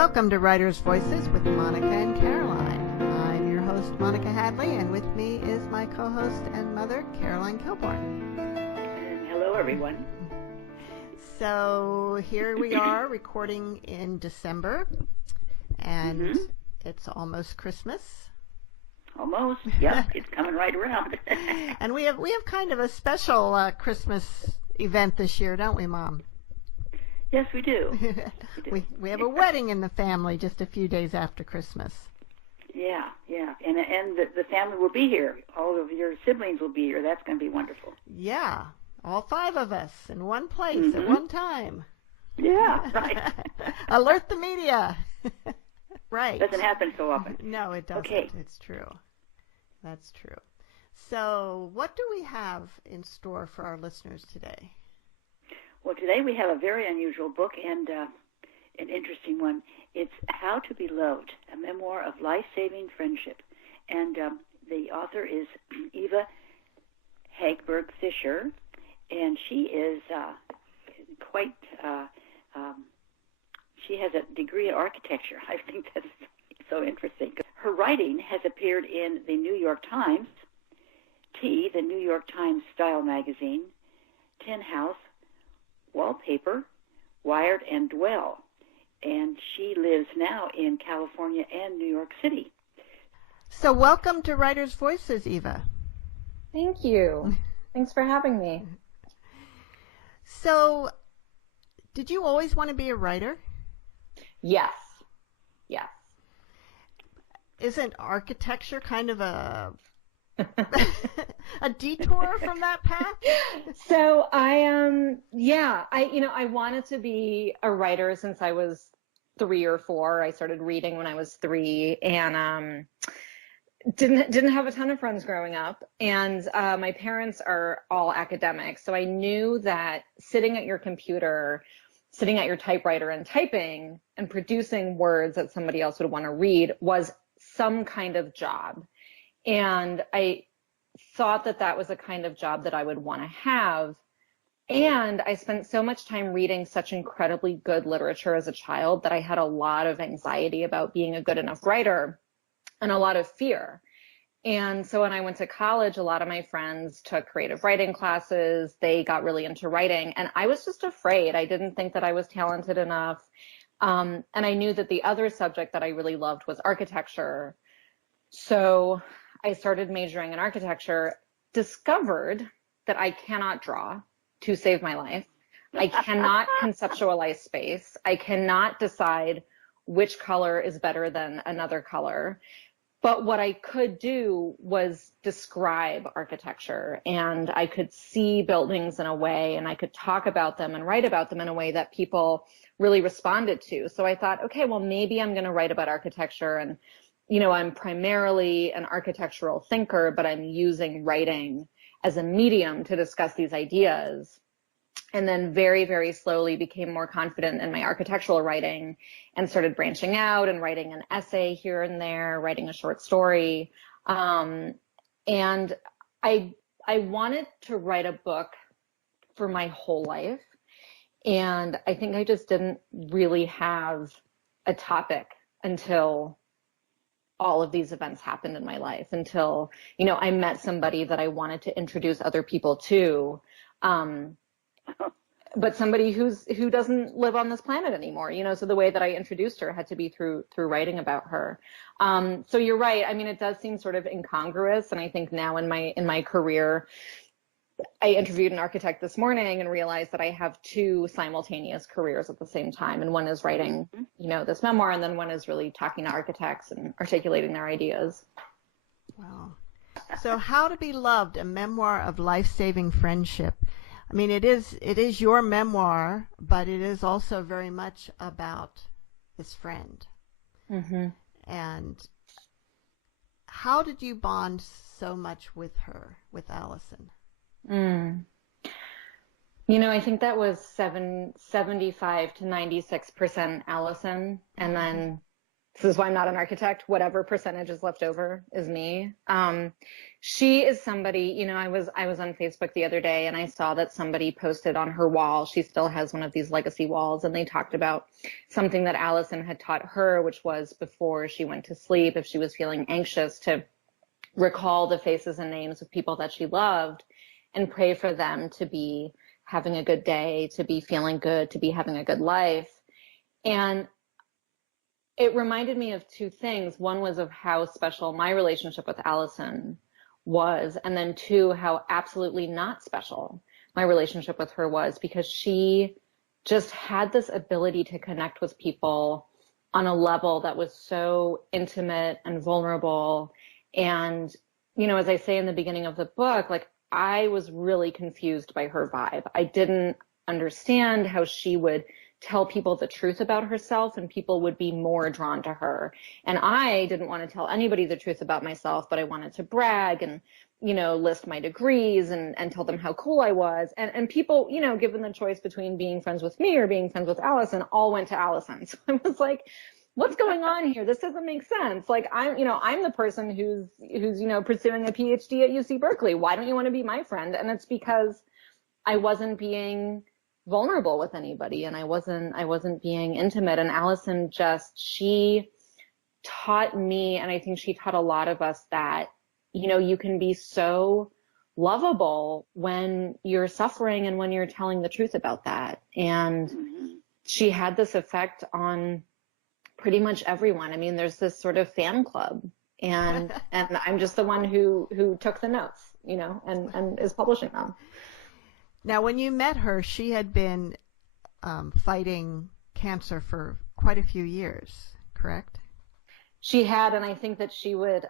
Welcome to Writers' Voices with Monica and Caroline. I'm your host, Monica Hadley, and with me is my co-host and mother, Caroline Kilborn. And hello, everyone. So here we are recording in December, and it's almost Christmas. Almost. Yep, it's coming right around. And we have kind of a special Christmas event this year, don't we, Mom? Yes, we do. We have a wedding in the family just a few days after Christmas. Yeah. And the family will be here. All of your siblings will be here. That's going to be wonderful. Yeah, all 5 of us in one place at one time. Yeah, right. Alert the media. Right. Doesn't happen so often. No, it doesn't. Okay. It's true. That's true. So what do we have in store for our listeners today? Well, today we have a very unusual book and an interesting one. It's How to Be Loved, a memoir of life-saving friendship. And the author is Eva Hagburg Fisher, and she is quite, she has a degree in architecture. I think that's so interesting. Her writing has appeared in the New York Times, T, the New York Times Style magazine, Tin House, Wallpaper, Wired, and Dwell. And she lives now in California and New York City. So welcome to Writers' Voices, Eva. Thank you. Thanks for having me. So, did you always want to be a writer? Yes. Isn't architecture kind of a detour from that path? So I wanted to be a writer since I was 3 or 4. I started reading when I was 3, and didn't have a ton of friends growing up. And my parents are all academics, so I knew that sitting at your computer, sitting at your typewriter and typing and producing words that somebody else would want to read was some kind of job. And I thought that was a kind of job that I would want to have. And I spent so much time reading such incredibly good literature as a child that I had a lot of anxiety about being a good enough writer and a lot of fear. And so when I went to college, a lot of my friends took creative writing classes. They got really into writing, and I was just afraid. I didn't think that I was talented enough. And I knew that the other subject that I really loved was architecture. So I started majoring in architecture, discovered that I cannot draw to save my life. I cannot conceptualize space. I cannot decide which color is better than another color. But what I could do was describe architecture, and I could see buildings in a way, and I could talk about them and write about them in a way that people really responded to. So I thought, okay, well, maybe I'm going to write about architecture. And, I'm primarily an architectural thinker, but I'm using writing as a medium to discuss these ideas. And then very, very slowly became more confident in my architectural writing and started branching out and writing an essay here and there, writing a short story. And I wanted to write a book for my whole life. And I think I just didn't really have a topic until all of these events happened in my life, until, I met somebody that I wanted to introduce other people to. But somebody who doesn't live on this planet anymore, so the way that I introduced her had to be through writing about her. So you're right. I mean, it does seem sort of incongruous. And I think now in my career, I interviewed an architect this morning and realized that I have 2 simultaneous careers at the same time. And one is writing, this memoir, and then one is really talking to architects and articulating their ideas. Wow. So How to Be Loved, a memoir of life-saving friendship. I mean, it is your memoir, but it is also very much about this friend. Mm-hmm. And how did you bond so much with her, with Allison? I think that was 75 to 96% Allison. And then, this is why I'm not an architect, whatever percentage is left over is me. She is somebody, I was on Facebook the other day and I saw that somebody posted on her wall. She still has one of these legacy walls, and they talked about something that Allison had taught her, which was before she went to sleep, if she was feeling anxious, to recall the faces and names of people that she loved and pray for them to be having a good day, to be feeling good, to be having a good life. And it reminded me of two things. One was of how special my relationship with Allison was, and then two, how absolutely not special my relationship with her was, because she just had this ability to connect with people on a level that was so intimate and vulnerable. And, as I say in the beginning of the book, like, I was really confused by her vibe. I didn't understand how she would tell people the truth about herself and people would be more drawn to her. And I didn't want to tell anybody the truth about myself, but I wanted to brag and, list my degrees and tell them how cool I was. And people, given the choice between being friends with me or being friends with Allison, all went to Allison. So I was like, what's going on here? This doesn't make sense. Like, I'm the person who's pursuing a PhD at UC Berkeley. Why don't you want to be my friend? And it's because I wasn't being vulnerable with anybody, and I wasn't being intimate. And Allison she taught me, and I think she taught a lot of us, that, you can be so lovable when you're suffering and when you're telling the truth about that. And she had this effect on pretty much everyone. I mean, there's this sort of fan club, and I'm just the one who took the notes, and is publishing them. Now, when you met her, she had been fighting cancer for quite a few years, correct? She had, and I think that she would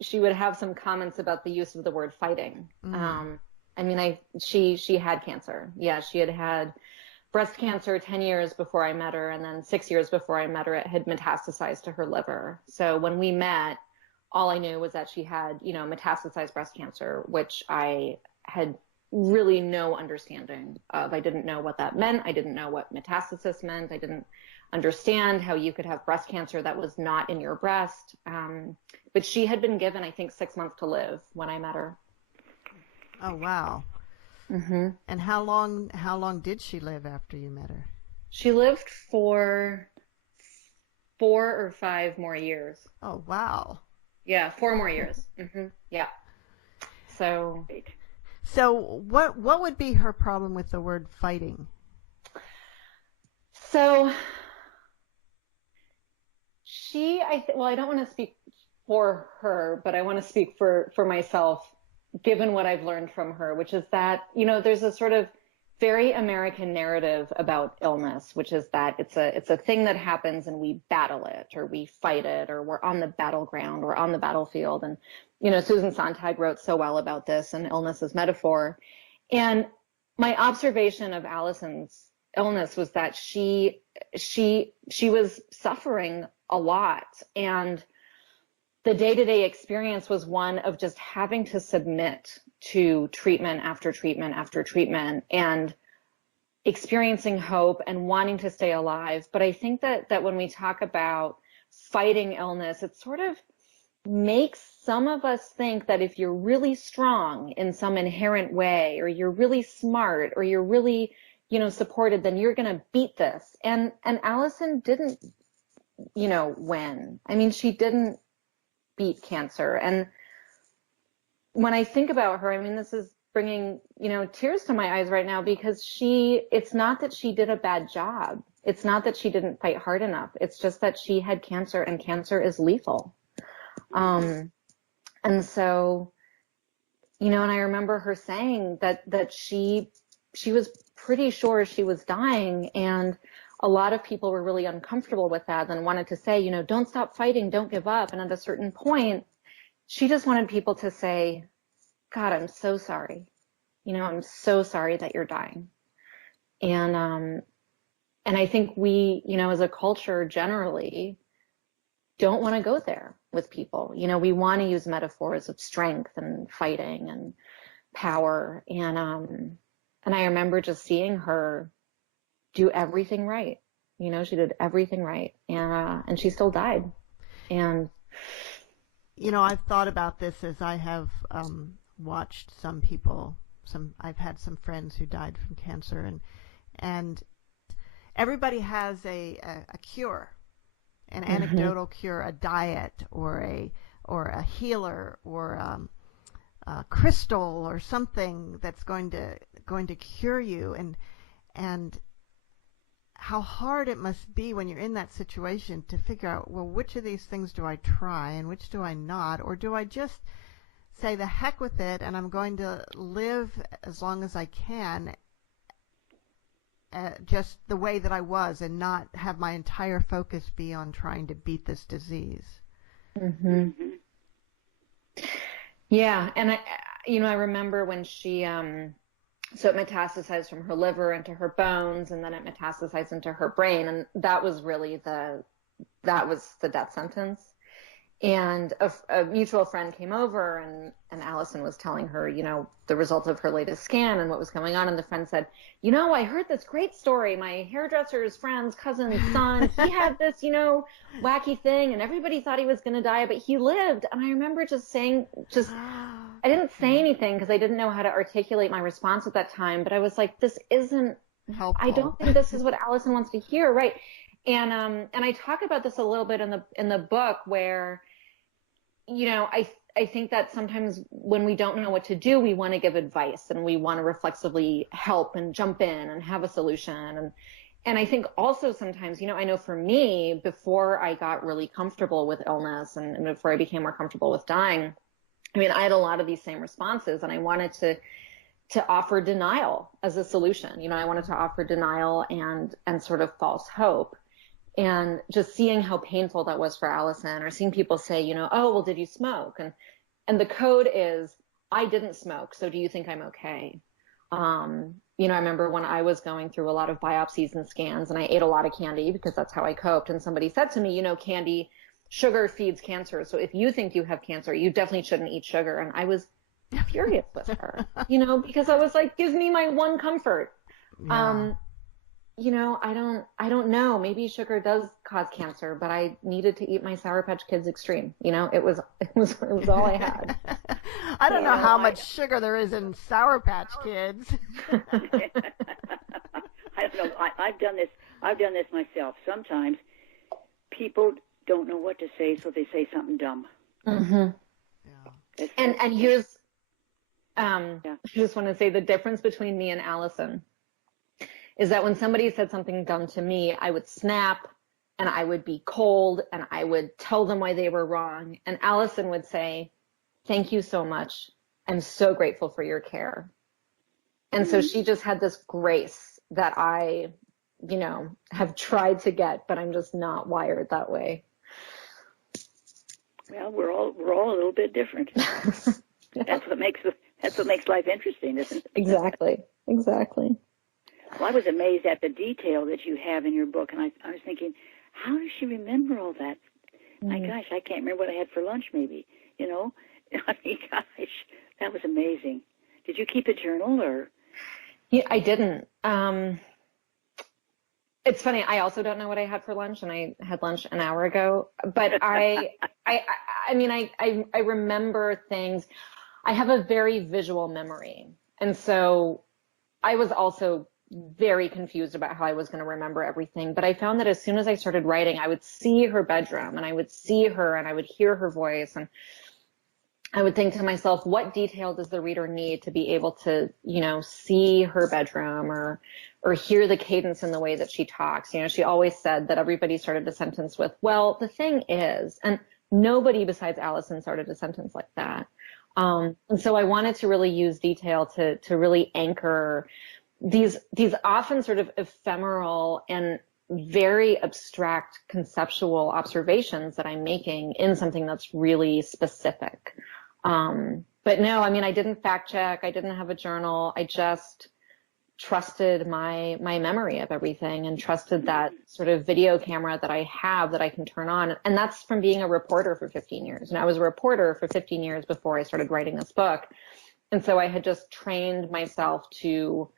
she would have some comments about the use of the word fighting. She had cancer. Yeah, she had breast cancer 10 years before I met her, and then 6 years before I met her, it had metastasized to her liver. So when we met, all I knew was that she had, metastasized breast cancer, which I had really no understanding of. I didn't know what that meant. I didn't know what metastasis meant. I didn't understand how you could have breast cancer that was not in your breast. But she had been given, I think, 6 months to live when I met her. Oh, wow. Mm-hmm. And how long did she live after you met her? She lived for 4 or 5 more years. Oh, wow. Yeah, 4 more years. Mm-hmm. Yeah. So what would be her problem with the word fighting? So I don't want to speak for her, but I want to speak for myself, given what I've learned from her, which is that, there's a sort of very American narrative about illness, which is that it's a thing that happens and we battle it, or we fight it, or we're on the battleground or on the battlefield. And, Susan Sontag wrote so well about this and illness as metaphor. And my observation of Allison's illness was that she was suffering a lot, and the day-to-day experience was one of just having to submit to treatment after treatment after treatment, and experiencing hope and wanting to stay alive. But I think that when we talk about fighting illness, it sort of makes some of us think that if you're really strong in some inherent way, or you're really smart, or you're really, supported, then you're going to beat this. And Allison didn't, win. I mean, she didn't beat cancer. And when I think about her, I mean, this is bringing, tears to my eyes right now, because it's not that she did a bad job. It's not that she didn't fight hard enough. It's just that she had cancer, and cancer is lethal. And so, and I remember her saying that she was pretty sure she was dying, and a lot of people were really uncomfortable with that and wanted to say, don't stop fighting, don't give up. And at a certain point, she just wanted people to say, God, I'm so sorry. I'm so sorry that you're dying. And I think we, as a culture generally, don't want to go there with people. We want to use metaphors of strength and fighting and power. And I remember just seeing her do everything right. She did everything right, and she still died. And I've thought about this as I have watched some people. I've had some friends who died from cancer, and everybody has a cure, an anecdotal cure, a diet, or a healer, or a crystal, or something that's going to cure you, and how hard it must be when you're in that situation to figure out, well, which of these things do I try and which do I not, or do I just say the heck with it and I'm going to live as long as I can just the way that I was and not have my entire focus be on trying to beat this disease. Mm-hmm. Yeah, and I remember when she so it metastasized from her liver into her bones, and then it metastasized into her brain, and that was really the death sentence. And a mutual friend came over, and Allison was telling her, the result of her latest scan and what was going on. And the friend said, I heard this great story. My hairdresser's friend's cousin's son, he had this, wacky thing, and everybody thought he was going to die, but he lived. And I remember I didn't say anything because I didn't know how to articulate my response at that time. But I was like, this isn't helpful. I don't think this is what Allison wants to hear. Right. And I talk about this a little bit in the book where, I think that sometimes when we don't know what to do, we want to give advice and we want to reflexively help and jump in and have a solution. And I think also sometimes, I know for me, before I got really comfortable with illness and before I became more comfortable with dying, I had a lot of these same responses, and I wanted to offer denial as a solution. I wanted to offer denial and sort of false hope. And just seeing how painful that was for Allison, or seeing people say, oh, well, did you smoke? And the code is, I didn't smoke, so do you think I'm okay? I remember when I was going through a lot of biopsies and scans, and I ate a lot of candy because that's how I coped. And somebody said to me, candy, sugar feeds cancer. So if you think you have cancer, you definitely shouldn't eat sugar. And I was furious with her, because I was like, give me my one comfort. Yeah. I don't know. Maybe sugar does cause cancer, but I needed to eat my Sour Patch Kids Extreme. It was all I had. I don't know how much sugar there is in Sour Patch Kids. I don't know. I've done this myself. Sometimes people don't know what to say, so they say something dumb. Mm-hmm. Yeah. And here's, I just want to say the difference between me and Allison is that when somebody said something dumb to me, I would snap and I would be cold and I would tell them why they were wrong. And Allison would say, thank you so much. I'm so grateful for your care. And so she just had this grace that I, have tried to get, but I'm just not wired that way. Well, we're all a little bit different. Yeah. That's what makes life interesting, isn't it? Exactly. Well, I was amazed at the detail that you have in your book, and I was thinking, how does she remember all that? My gosh, I can't remember what I had for lunch, maybe. Gosh, that was amazing. Did you keep a journal, or? Yeah, I didn't. It's funny. I also don't know what I had for lunch, and I had lunch an hour ago. But I remember things. I have a very visual memory, and so I was also very confused about how I was going to remember everything. But I found that as soon as I started writing, I would see her bedroom and I would see her and I would hear her voice. And I would think to myself, what detail does the reader need to be able to, see her bedroom or hear the cadence in the way that she talks? She always said that everybody started a sentence with, well, the thing is, and nobody besides Allison started a sentence like that. And so I wanted to really use detail to really anchor these often sort of ephemeral and very abstract conceptual observations that I'm making in something that's really specific. But no, I didn't fact check. I didn't have a journal. I just trusted my memory of everything and trusted that sort of video camera that I have that I can turn on. And that's from being a reporter for 15 years. And I was a reporter for 15 years before I started writing this book. And so I had just trained myself to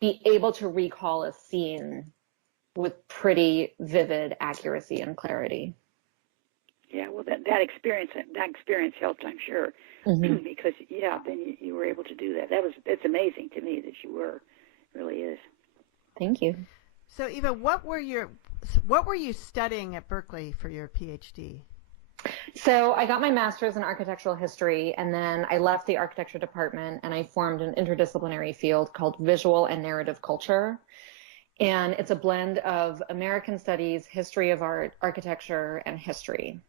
be able to recall a scene with pretty vivid accuracy and clarity. Yeah, well, that experience helped, I'm sure, because then you were able to do that. It's amazing to me that you were. It really is. Thank you. So, Eva, what were you studying at Berkeley for your PhD? So I got my master's in architectural history, and then I left the architecture department and I formed an interdisciplinary field called visual and narrative culture. And it's a blend of American studies, history of art, architecture, and history.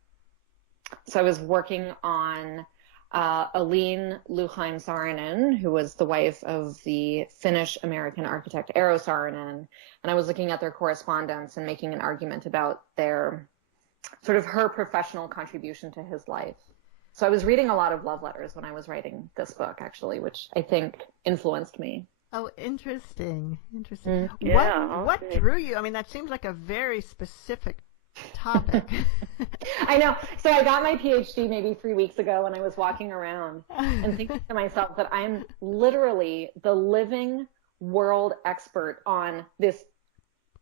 So I was working on Aline Luchheim Saarinen, who was the wife of the Finnish-American architect Eero Saarinen. And I was looking at their correspondence and making an argument about their sort of her professional contribution to his life. So I was reading a lot of love letters when I was writing this book, actually, which I think influenced me. Oh, interesting. Yeah, what drew you? I mean, that seems like a very specific topic. I know. So I got my PhD maybe 3 weeks ago when I was walking around and thinking to myself that I'm literally the living world expert on this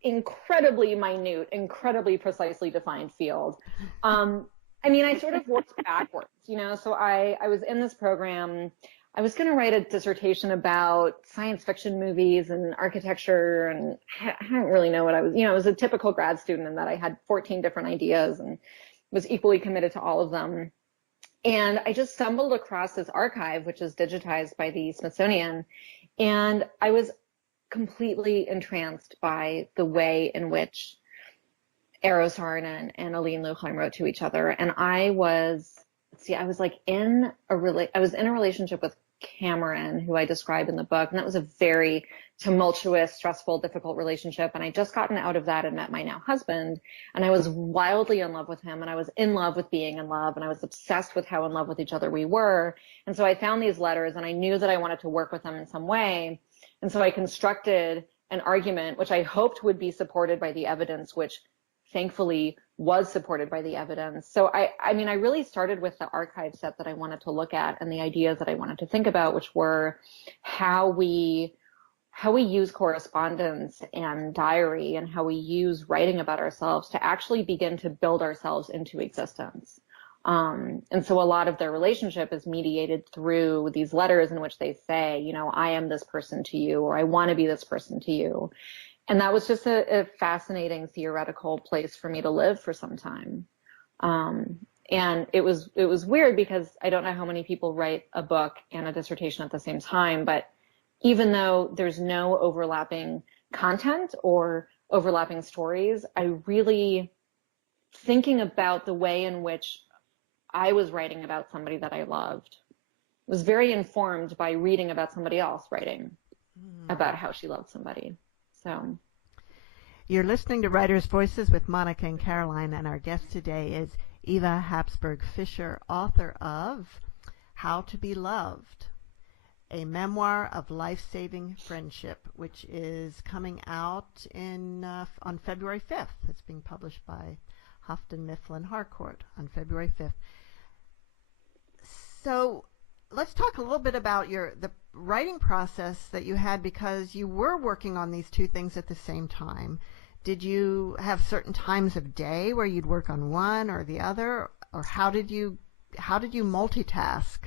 incredibly minute, incredibly precisely defined field. I mean, I sort of worked backwards, so I was in this program. I was going to write a dissertation about science fiction movies and architecture, and I don't really know what I was, I was a typical grad student in that I had 14 different ideas and was equally committed to all of them. And I just stumbled across this archive, which is digitized by the Smithsonian, and I was completely entranced by the way in which Eero Saarinen and Aline Luchheim wrote to each other. And I was in a relationship with Cameron, who I describe in the book, and that was a very tumultuous, stressful, difficult relationship. And I just gotten out of that and met my now husband, and I was wildly in love with him, and I was in love with being in love, and I was obsessed with how in love with each other we were. And so I found these letters, and I knew that I wanted to work with them in some way. And so I constructed an argument which I hoped would be supported by the evidence, which thankfully was supported by the evidence. So I mean, I really started with the archive set that I wanted to look at and the ideas that I wanted to think about, which were how we use correspondence and diary and how we use writing about ourselves to actually begin to build ourselves into existence. And so a lot of their relationship is mediated through these letters in which they say, I am this person to you, or I want to be this person to you. And that was just a fascinating theoretical place for me to live for some time. And it was weird because I don't know how many people write a book and a dissertation at the same time, but even though there's no overlapping content or overlapping stories, I really, thinking about the way in which I was writing about somebody that I loved, was very informed by reading about somebody else writing about how she loved somebody. So, you're listening to Writers' Voices with Monica and Caroline, and our guest today is Eva Hagburg Fisher, author of How to Be Loved, a memoir of life-saving friendship, which is coming out on February 5th. It's being published by Houghton Mifflin Harcourt on February 5th. So let's talk a little bit about the writing process that you had, because you were working on these two things at the same time. Did you have certain times of day where you'd work on one or the other, or how did you multitask?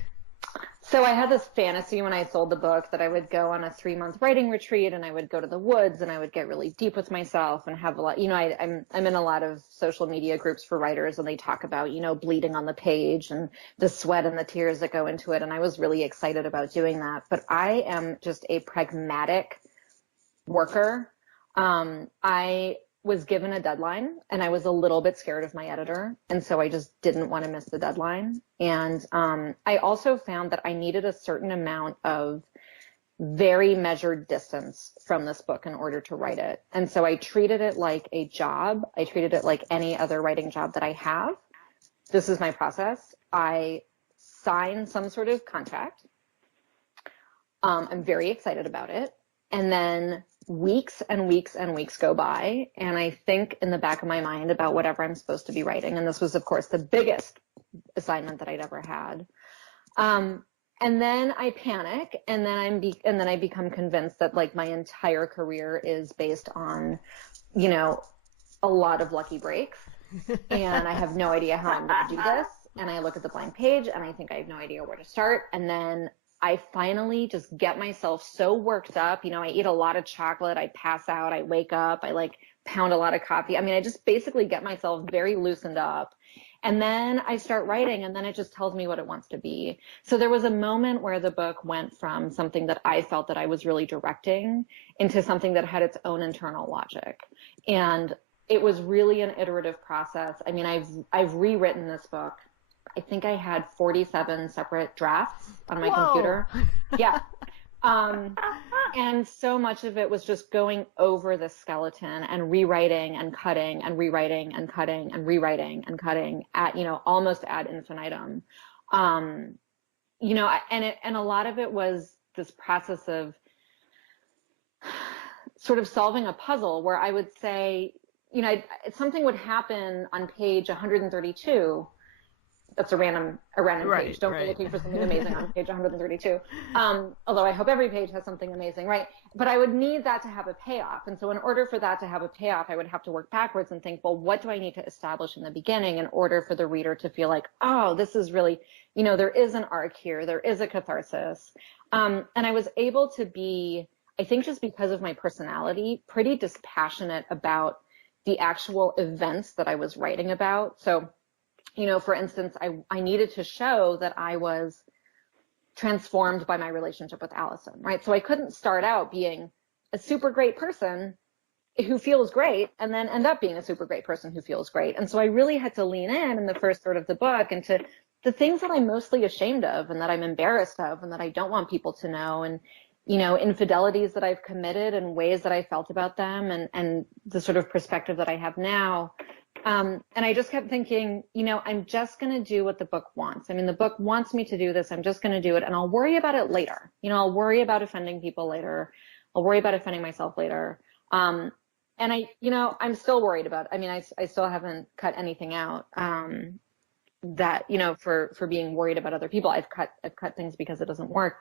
So I had this fantasy when I sold the book that I would go on a 3-month writing retreat, and I would go to the woods and I would get really deep with myself and have a lot, I'm in a lot of social media groups for writers, and they talk about, bleeding on the page and the sweat and the tears that go into it. And I was really excited about doing that. But I am just a pragmatic worker. I was given a deadline, and I was a little bit scared of my editor. And so I just didn't want to miss the deadline. And I also found that I needed a certain amount of very measured distance from this book in order to write it. And so I treated it like a job. I treated it like any other writing job that I have. This is my process. I sign some sort of contract. I'm very excited about it. And then weeks and weeks and weeks go by, and I think in the back of my mind about whatever I'm supposed to be writing. And this was, of course, the biggest assignment that I'd ever had. And then I panic, and then I become convinced that like my entire career is based on, a lot of lucky breaks. and I have no idea how I'm going to do this. And I look at the blank page and I think I have no idea where to start. And then I finally just get myself so worked up. I eat a lot of chocolate. I pass out. I wake up. I like pound a lot of coffee. I mean, I just basically get myself very loosened up. And then I start writing, and then it just tells me what it wants to be. So there was a moment where the book went from something that I felt that I was really directing into something that had its own internal logic. And it was really an iterative process. I mean, I've rewritten this book. I think I had 47 separate drafts on my computer. Yeah. And so much of it was just going over the skeleton and rewriting and cutting and rewriting and cutting and rewriting and cutting at, almost ad infinitum. And a lot of it was this process of sort of solving a puzzle where I would say, something would happen on page 132. That's a random page. Don't be looking for something amazing on page 132. Although I hope every page has something amazing, right? But I would need that to have a payoff. And so in order for that to have a payoff, I would have to work backwards and think, well, what do I need to establish in the beginning in order for the reader to feel like, oh, this is really, there is an arc here. There is a catharsis. And I was able to be, I think just because of my personality, pretty dispassionate about the actual events that I was writing about. So, for instance, I needed to show that I was transformed by my relationship with Allison, right? So I couldn't start out being a super great person who feels great and then end up being a super great person who feels great. And so I really had to lean in the first third of the book into the things that I'm mostly ashamed of and that I'm embarrassed of and that I don't want people to know, and infidelities that I've committed and ways that I felt about them, and the sort of perspective that I have now. And I just kept thinking, I'm just going to do what the book wants. I mean, the book wants me to do this. I'm just going to do it, and I'll worry about it later. I'll worry about offending people later. I'll worry about offending myself later. And I'm still worried about it. I mean, I still haven't cut anything out, that, for being worried about other people. I've cut things because it doesn't work.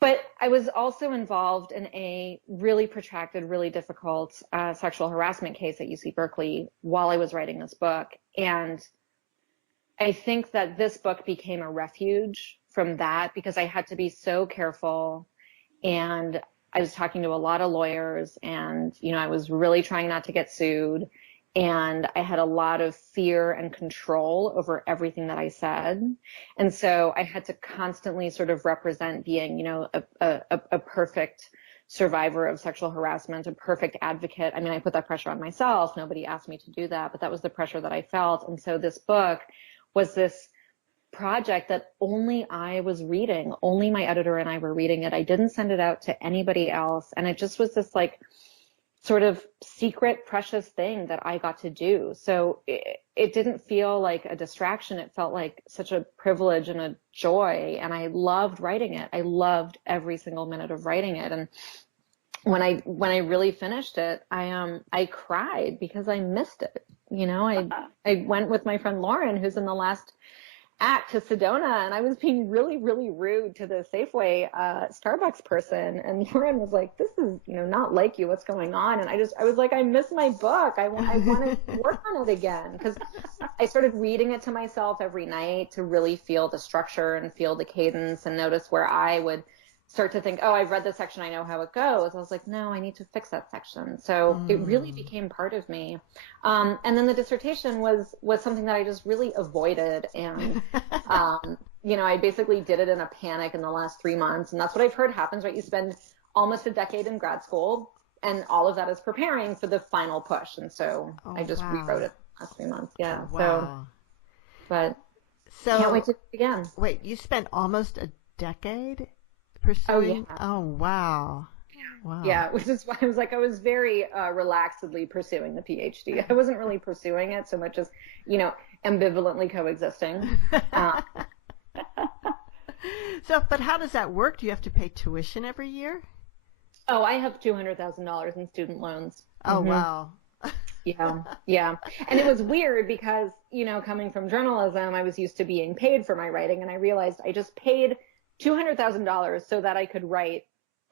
But I was also involved in a really protracted, really difficult sexual harassment case at UC Berkeley while I was writing this book. And I think that this book became a refuge from that because I had to be so careful. And I was talking to a lot of lawyers, and, I was really trying not to get sued. And I had a lot of fear and control over everything that I said. And so I had to constantly sort of represent being, a perfect survivor of sexual harassment, a perfect advocate. I mean, I put that pressure on myself. Nobody asked me to do that, but that was the pressure that I felt. And so this book was this project that only I was reading, only my editor and I were reading it. I didn't send it out to anybody else. And it just was this sort of secret, precious thing that I got to do. So it didn't feel like a distraction. It felt like such a privilege and a joy. And I loved writing it. I loved every single minute of writing it. And when I really finished it, I cried because I missed it. I went with my friend Lauren, who's in the last act, to Sedona, and I was being really, really rude to the Safeway Starbucks person, and Lauren was like, "This is, not like you. What's going on?" And I was like, "I miss my book. I want to work on it again," because I started reading it to myself every night to really feel the structure and feel the cadence and notice where I would start to think, oh, I've read this section, I know how it goes. I was like, no, I need to fix that section. So it really became part of me. And then the dissertation was something that I just really avoided. And, I basically did it in a panic in the last 3 months. And that's what I've heard happens, right? You spend almost a decade in grad school, and all of that is preparing for the final push. And so I just rewrote it in the last 3 months. Yeah. Wow. So can't wait to do it again. Wait, you spent almost a decade pursuing? Oh, wow. Wow. Yeah, which is why I was very relaxedly pursuing the PhD. I wasn't really pursuing it so much as, ambivalently coexisting. But how does that work? Do you have to pay tuition every year? Oh, I have $200,000 in student loans. Oh, wow. Yeah. And it was weird because, coming from journalism, I was used to being paid for my writing, and I realized I just paid $200,000 so that I could write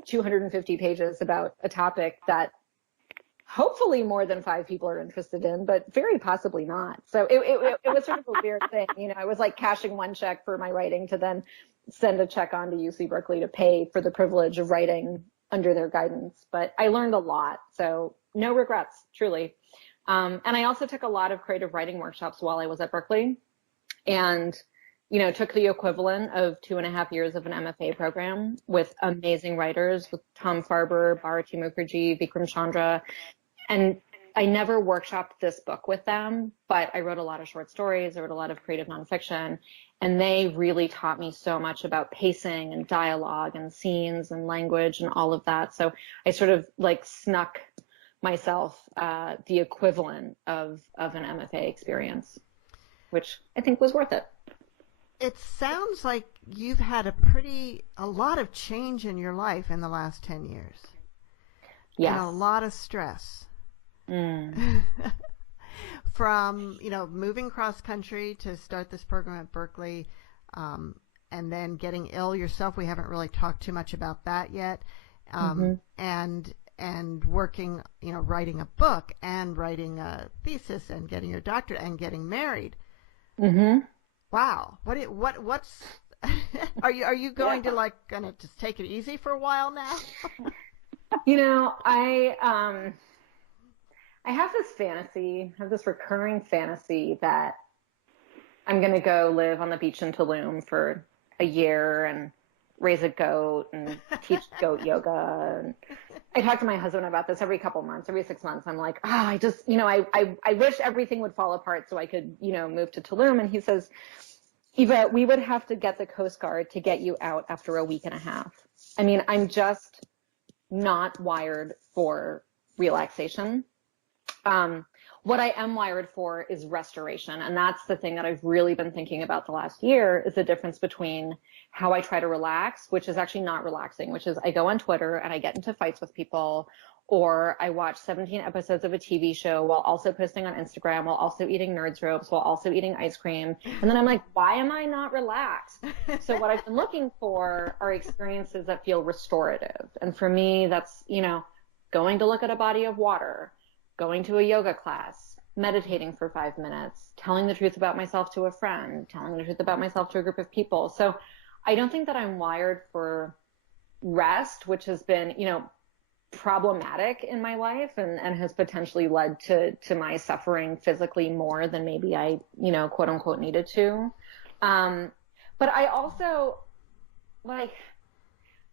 250 pages about a topic that hopefully more than 5 people are interested in, but very possibly not. So it was sort of a weird thing. You know, I was like cashing one check for my writing to then send a check on to UC Berkeley to pay for the privilege of writing under their guidance. But I learned a lot. So no regrets, truly. And I also took a lot of creative writing workshops while I was at Berkeley, and, you know, took the equivalent of 2.5 years of an MFA program with amazing writers, with Tom Farber, Bharati Mukherjee, Vikram Chandra. And I never workshopped this book with them, but I wrote a lot of short stories. I wrote a lot of creative nonfiction, and they really taught me so much about pacing and dialogue and scenes and language and all of that. So I sort of like snuck myself the equivalent of an MFA experience, which I think was worth it. It sounds like you've had a lot of change in your life in the last 10 years. Yes. And a lot of stress. From, you know, moving cross country to start this program at Berkeley, and then getting ill yourself. We haven't really talked too much about that yet. And working, you know, writing a book and writing a thesis and getting your doctorate and getting married. Wow. What's are you going to like gonna just take it easy for a while now? You know, I have this fantasy, I have this recurring fantasy that I'm going to go live on the beach in Tulum for a year and raise a goat and teach goat yoga. And I talk to my husband about this every couple months, every 6 months. I'm like, I just, you know, I wish everything would fall apart so I could, you know, move to Tulum. And he says, Eva, we would have to get the Coast Guard to get you out after a week and a half. I mean, I'm just not wired for relaxation. What I am wired for is restoration. And that's the thing that I've really been thinking about the last year, is the difference between how I try to relax, which is actually not relaxing, which is I go on Twitter and I get into fights with people, or I watch 17 episodes of a TV show while also posting on Instagram, while also eating Nerds Ropes, while also eating ice cream. And then I'm like, why am I not relaxed? So what I've been looking for are experiences that feel restorative. And for me, that's, you know, going to look at a body of water, going to a yoga class, meditating for 5 minutes, telling the truth about myself to a friend, telling the truth about myself to a group of people. So I don't think that I'm wired for rest, which has been, you know, problematic in my life and has potentially led to my suffering physically more than maybe I, you know, quote unquote needed to. But I also, like,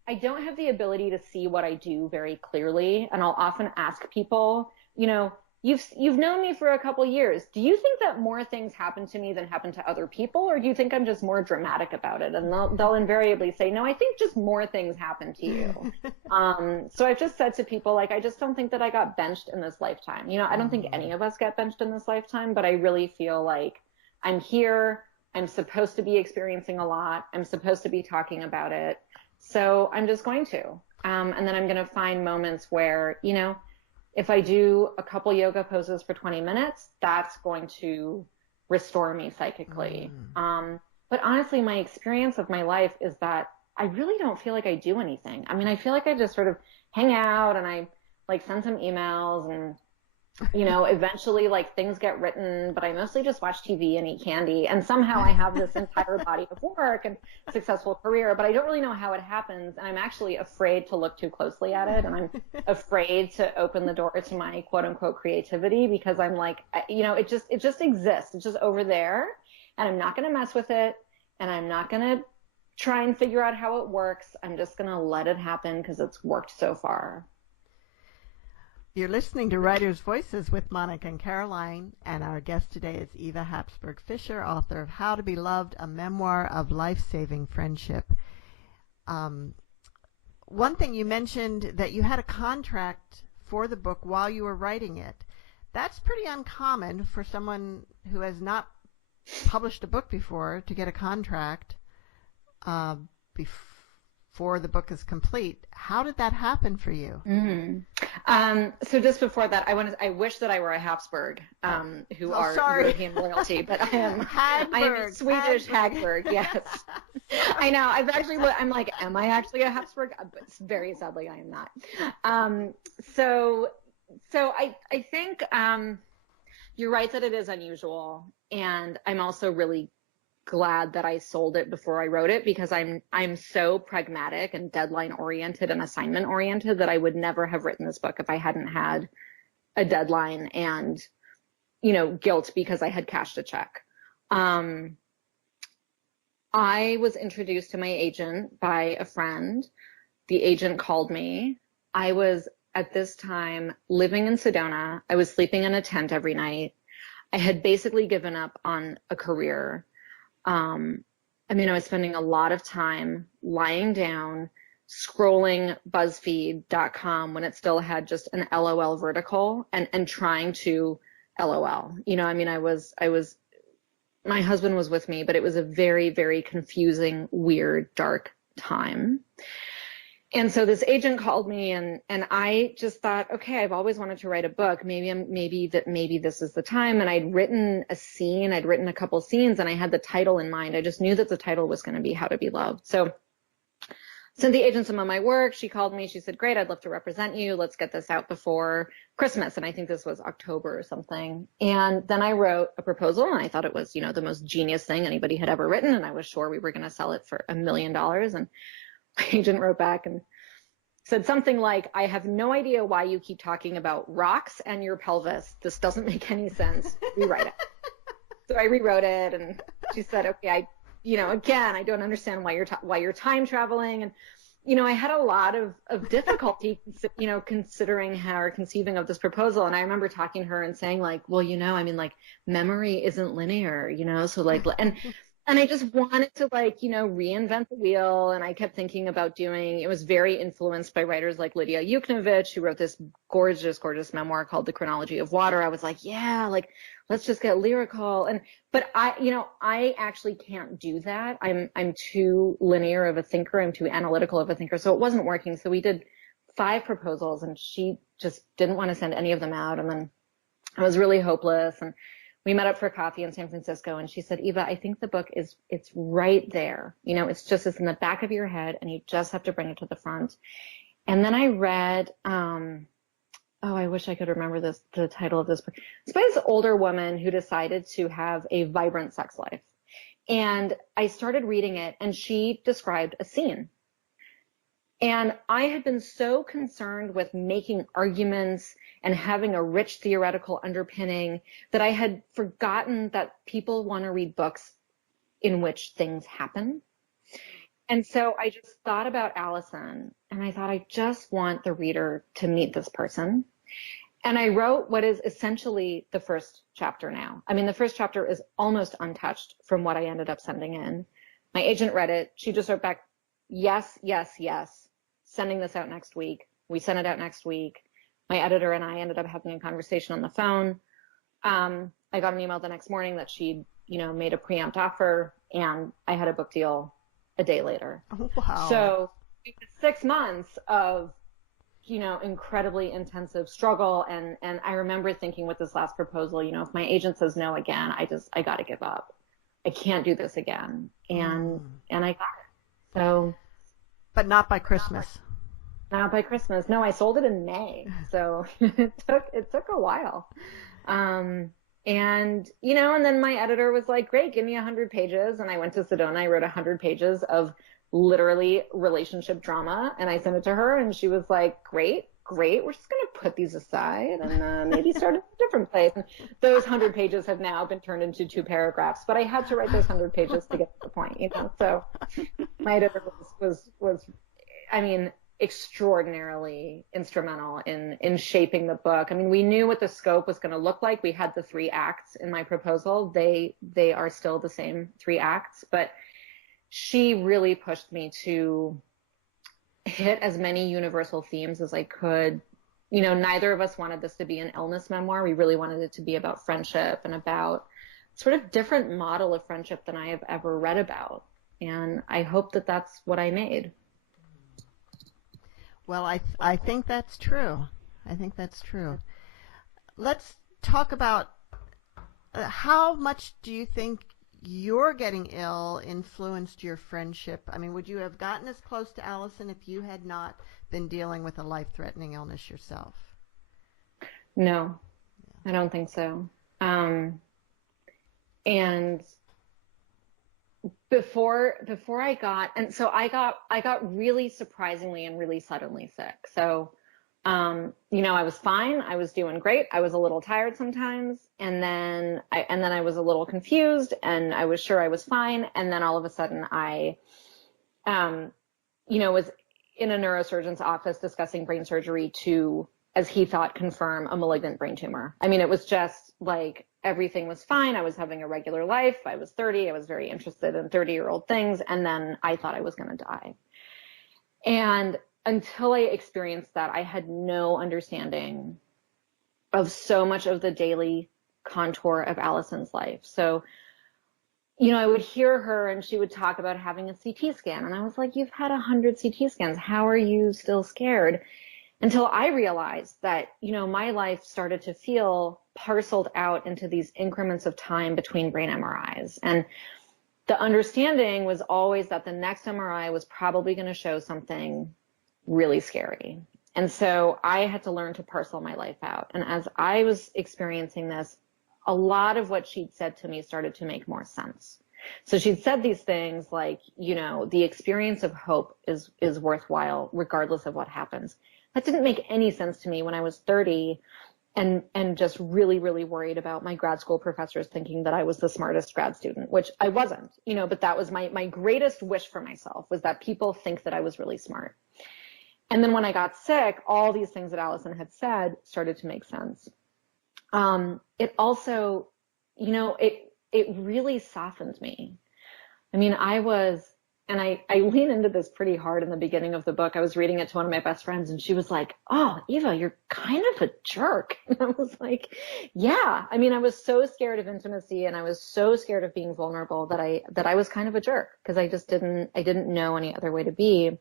I don't have the ability to see what I do very clearly. And I'll often ask people, you know, you've known me for a couple years. Do you think that more things happen to me than happen to other people? Or do you think I'm just more dramatic about it? And they'll invariably say, no, I think just more things happen to you. So I've just said to people, like, I just don't think that I got benched in this lifetime. You know, I don't think any of us get benched in this lifetime, but I really feel like I'm here. I'm supposed to be experiencing a lot. I'm supposed to be talking about it. So I'm just going to. And then I'm going to find moments where, you know, if I do a couple yoga poses for 20 minutes, that's going to restore me psychically. But honestly, my experience of my life is that I really don't feel like I do anything. I mean, I feel like I just sort of hang out and I like send some emails and, you know, eventually like things get written, but I mostly just watch TV and eat candy. And somehow I have this entire body of work and successful career, but I don't really know how it happens. And I'm actually afraid to look too closely at it. And I'm afraid to open the door to my quote unquote creativity, because I'm like, you know, it just exists. It's just over there and I'm not going to mess with it. And I'm not going to try and figure out how it works. I'm just going to let it happen because it's worked so far. You're listening to Writers' Voices with Monica and Caroline, and our guest today is Eva Hagburg Fisher, author of How to Be Loved, a memoir of life-saving friendship. One thing you mentioned, that you had a contract for the book while you were writing it. That's pretty uncommon for someone who has not published a book before to get a contract before the book is complete. How did that happen for you? So just before that, I wish that I were a Habsburg, who are European royalty, but I am Swedish Hagburg. Yes, I know. I'm like, am I actually a Habsburg? But very sadly, I am not. So So I think you're right that it is unusual, and I'm also really glad that I sold it before I wrote it, because I'm so pragmatic and deadline oriented and assignment oriented that I would never have written this book if I hadn't had a deadline and, guilt because I had cashed a check. I was introduced to my agent by a friend. The agent called me. I was at this time living in Sedona. I was sleeping in a tent every night. I had basically given up on a career. I was spending a lot of time lying down, scrolling BuzzFeed.com when it still had just an LOL vertical, and trying to LOL. My husband was with me, but it was a very, very confusing, weird, dark time. And so this agent called me, and I just thought, okay, I've always wanted to write a book. Maybe this is the time. And I'd written a couple scenes, and I had the title in mind. I just knew that the title was going to be How to Be Loved. So sent the agent some of my work. She called me. She said, great, I'd love to represent you. Let's get this out before Christmas. And I think this was October or something. And then I wrote a proposal, and I thought it was, the most genius thing anybody had ever written. And I was sure we were going to sell it for $1 million. And my agent wrote back and said something like, I have no idea why you keep talking about rocks and your pelvis. This doesn't make any sense. Rewrite it. So I rewrote it, and she said, okay, again, I don't understand why you're time traveling. And, I had a lot of difficulty, considering how or conceiving of this proposal. And I remember talking to her and saying like, well, memory isn't linear, so like, and I just wanted to reinvent the wheel. And I kept thinking about it was very influenced by writers like Lydia Yuknavitch, who wrote this gorgeous, gorgeous memoir called The Chronology of Water. I was like, yeah, let's just get lyrical. But I actually can't do that. I'm too linear of a thinker. I'm too analytical of a thinker. So it wasn't working. So we did 5 proposals, and she just didn't want to send any of them out. And then I was really hopeless. And we met up for coffee in San Francisco, and she said, Eva, I think the book it's right there. It's in the back of your head, and you just have to bring it to the front. And then I read, I wish I could remember the title of this book. It's by this older woman who decided to have a vibrant sex life. And I started reading it, and she described a scene. And I had been so concerned with making arguments and having a rich theoretical underpinning that I had forgotten that people want to read books in which things happen. And so I just thought about Allison, and I thought, I just want the reader to meet this person. And I wrote what is essentially the first chapter now. The first chapter is almost untouched from what I ended up sending in. My agent read it. She just wrote back, yes, yes, yes. Sending this out next week. We sent it out next week. My editor and I ended up having a conversation on the phone. I got an email the next morning that she'd, made a preempt offer, and I had a book deal a day later. Oh, wow. So it was 6 months of, incredibly intensive struggle. And I remember thinking with this last proposal, if my agent says no again, I got to give up. I can't do this again. And I got it. So. But not by Christmas. Not by Christmas. No, I sold it in May. So it took a while. And then my editor was like, great, give me 100 pages. And I went to Sedona. I wrote 100 pages of literally relationship drama. And I sent it to her, and she was like, great. We're just going to put these aside and maybe start at a different place. And those 100 pages have now been turned into 2 paragraphs. But I had to write those 100 pages to get to the point, So my editor was extraordinarily instrumental in shaping the book. We knew what the scope was going to look like. We had the 3 acts in my proposal. They are still the same 3 acts, but she really pushed me to hit as many universal themes as I could. Neither of us wanted this to be an illness memoir. We really wanted it to be about friendship and about sort of different model of friendship than I have ever read about. And I hope that that's what I made. Well, I think that's true. Let's talk about how much do you think your getting ill influenced your friendship? Would you have gotten as close to Allison if you had not been dealing with a life-threatening illness yourself? No, I don't think so. And before I got, and so I got really surprisingly and really suddenly sick. So, I was fine. I was doing great. I was a little tired sometimes. And then I was a little confused, and I was sure I was fine. And then all of a sudden was in a neurosurgeon's office discussing brain surgery to, as he thought, confirm a malignant brain tumor. I mean, it was just like everything was fine. I was having a regular life. I was 30. I was very interested in 30-year-old things. And then I thought I was going to die. And until I experienced that, I had no understanding of so much of the daily contour of Allison's life. So, I would hear her and she would talk about having a CT scan. And I was like, you've had 100 CT scans. How are you still scared? Until I realized that, my life started to feel parceled out into these increments of time between brain MRIs. And the understanding was always that the next MRI was probably going to show something really scary. And so I had to learn to parcel my life out. And as I was experiencing this, a lot of what she'd said to me started to make more sense. So she'd said these things like, the experience of hope is worthwhile regardless of what happens. That didn't make any sense to me when I was 30 and just really, really worried about my grad school professors thinking that I was the smartest grad student, which I wasn't, but that was my greatest wish for myself, was that people think that I was really smart. And then when I got sick, all these things that Allison had said started to make sense. It also, it really softened me. I mean, and I lean into this pretty hard in the beginning of the book. I was reading it to one of my best friends and she was like, oh, Eva, you're kind of a jerk. And I was like, yeah. I mean, I was so scared of intimacy and I was so scared of being vulnerable that I was kind of a jerk, because I didn't know any other way to be.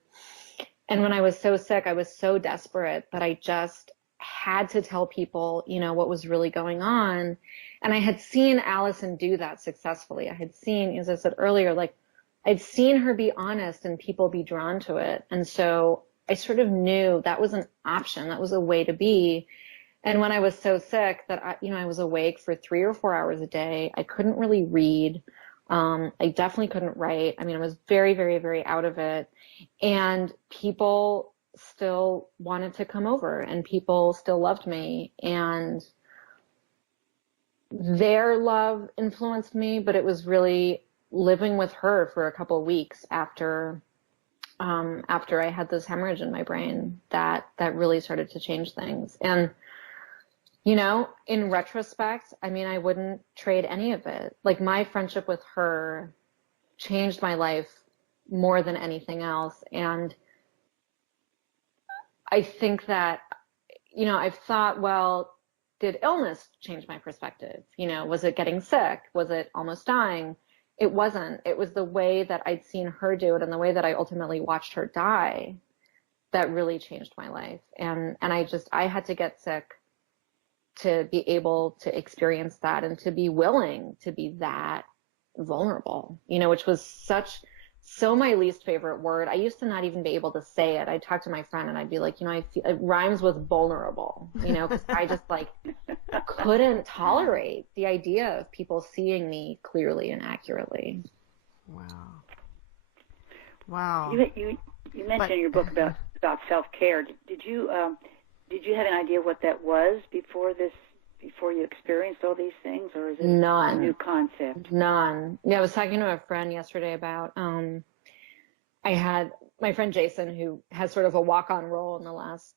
And when I was so sick, I was so desperate that I just had to tell people, what was really going on. And I had seen Allison do that successfully. I had seen, as I said earlier, like I'd seen her be honest and people be drawn to it. And so I sort of knew that was an option. That was a way to be. And when I was so sick that I was awake for 3 or 4 hours a day, I couldn't really read. I definitely couldn't write. I mean, I was very, very, very out of it. And people still wanted to come over and people still loved me. And their love influenced me, but it was really living with her for a couple of weeks after I had this hemorrhage in my brain that really started to change things. And, in retrospect, I mean, I wouldn't trade any of it. Like, my friendship with her changed my life more than anything else. And I think that, I've thought, well, did illness change my perspective? Was it getting sick? Was it almost dying? It wasn't. It was the way that I'd seen her do it and the way that I ultimately watched her die that really changed my life. And I had to get sick to be able to experience that and to be willing to be that vulnerable, which was so my least favorite word. I used to not even be able to say it. I'd talk to my friend and I'd be like, I feel, it rhymes with vulnerable, because I just couldn't tolerate the idea of people seeing me clearly and accurately. Wow. You mentioned in your book about self-care. Did you have an idea what that was before you experienced all these things, or is it a new concept? None. Yeah, I was talking to a friend yesterday about, I had my friend Jason, who has sort of a walk-on role in the last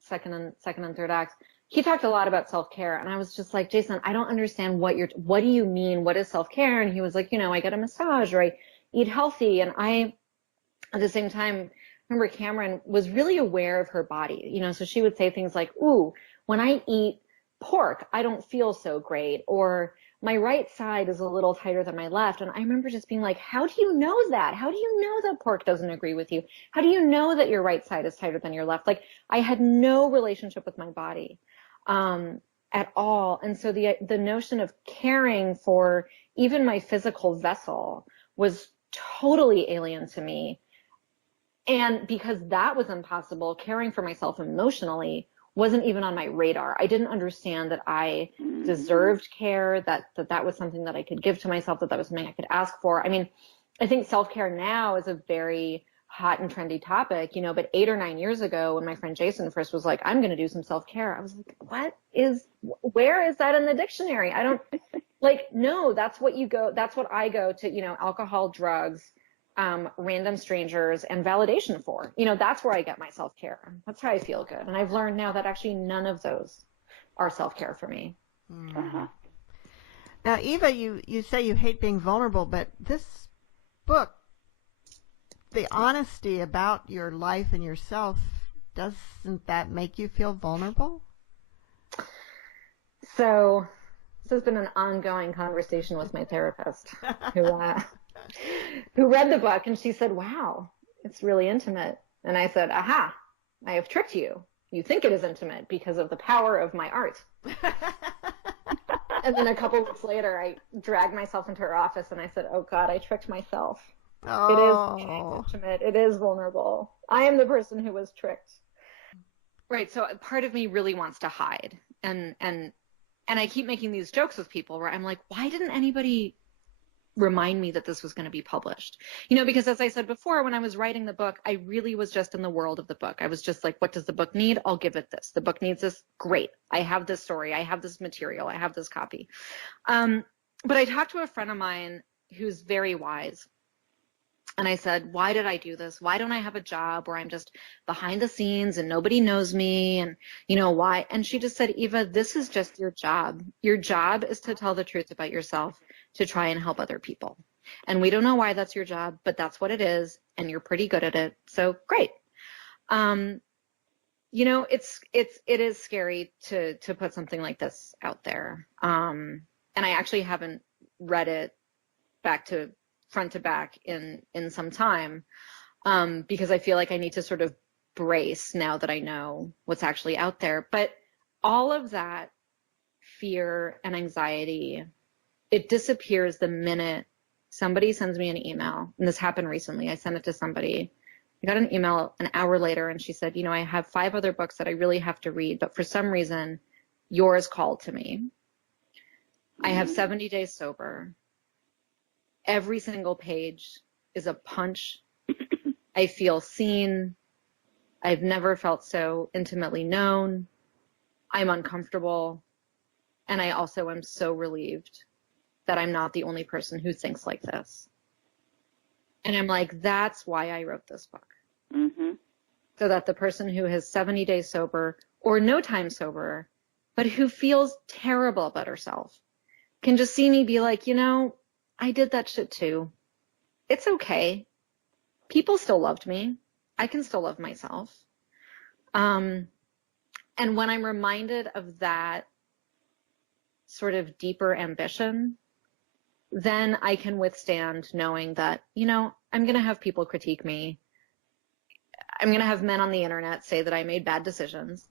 second and third acts. He talked a lot about self-care, and I was just like, Jason, I don't understand what do you mean? What is self-care? And he was like, I get a massage or I eat healthy. And I, at the same time, remember Cameron was really aware of her body, so she would say things like, ooh, when I eat pork, I don't feel so great, or my right side is a little tighter than my left. And I remember just being like, how do you know that? How do you know that pork doesn't agree with you? How do you know that your right side is tighter than your left? Like, I had no relationship with my body at all. And so the notion of caring for even my physical vessel was totally alien to me. And because that was impossible, caring for myself emotionally wasn't even on my radar. I didn't understand that I deserved care, that was something that I could give to myself, that was something I could ask for. I mean, I think self-care now is a very hot and trendy topic, but 8 or 9 years ago when my friend Jason first was like, I'm going to do some self-care, I was like, where is that in the dictionary? I don't no, that's what I go to, alcohol, drugs, random strangers, and validation for. That's where I get my self-care. That's how I feel good. And I've learned now that actually none of those are self-care for me. Uh-huh. Now, Eva, you say you hate being vulnerable, but this book, the honesty about your life and yourself, doesn't that make you feel vulnerable? So this has been an ongoing conversation with my therapist who read the book, and she said, wow, it's really intimate. And I said, aha, I have tricked you. You think it is intimate because of the power of my art. And then a couple weeks later, I dragged myself into her office and I said, oh God, I tricked myself. Oh. It is intimate. It is vulnerable. I am the person who was tricked. Right. So part of me really wants to hide. And I keep making these jokes with people where I'm like, why didn't anybody remind me that this was going to be published? Because as I said before, when I was writing the book, I really was just in the world of the book. I was just like, what does the book need? I'll give it this. The book needs this. Great. I have this story. I have this material. I have this copy. But I talked to a friend of mine who's very wise. And I said, why did I do this? Why don't I have a job where I'm just behind the scenes and nobody knows me? And, why? And she just said, Eva, this is just your job. Your job is to tell the truth about yourself, to try and help other people. And we don't know why that's your job, but that's what it is. And you're pretty good at it. So great. It is scary to put something like this out there. And I actually haven't read it front to back in some time, because I feel like I need to sort of brace now that I know what's actually out there. But all of that fear and anxiety, it disappears the minute somebody sends me an email. And this happened recently. I sent it to somebody. I got an email an hour later and she said, I have 5 other books that I really have to read, but for some reason yours called to me. I have 70 days sober. Every single page is a punch. I feel seen. I've never felt so intimately known. I'm uncomfortable. And I also am so relieved that I'm not the only person who thinks like this. And I'm like, that's why I wrote this book. Mm-hmm. So that the person who has 70 days sober or no time sober, but who feels terrible about herself, can just see me be like, I did that shit too. It's okay. People still loved me. I can still love myself. And when I'm reminded of that sort of deeper ambition, then I can withstand knowing that, I'm going to have people critique me. I'm going to have men on the internet say that I made bad decisions.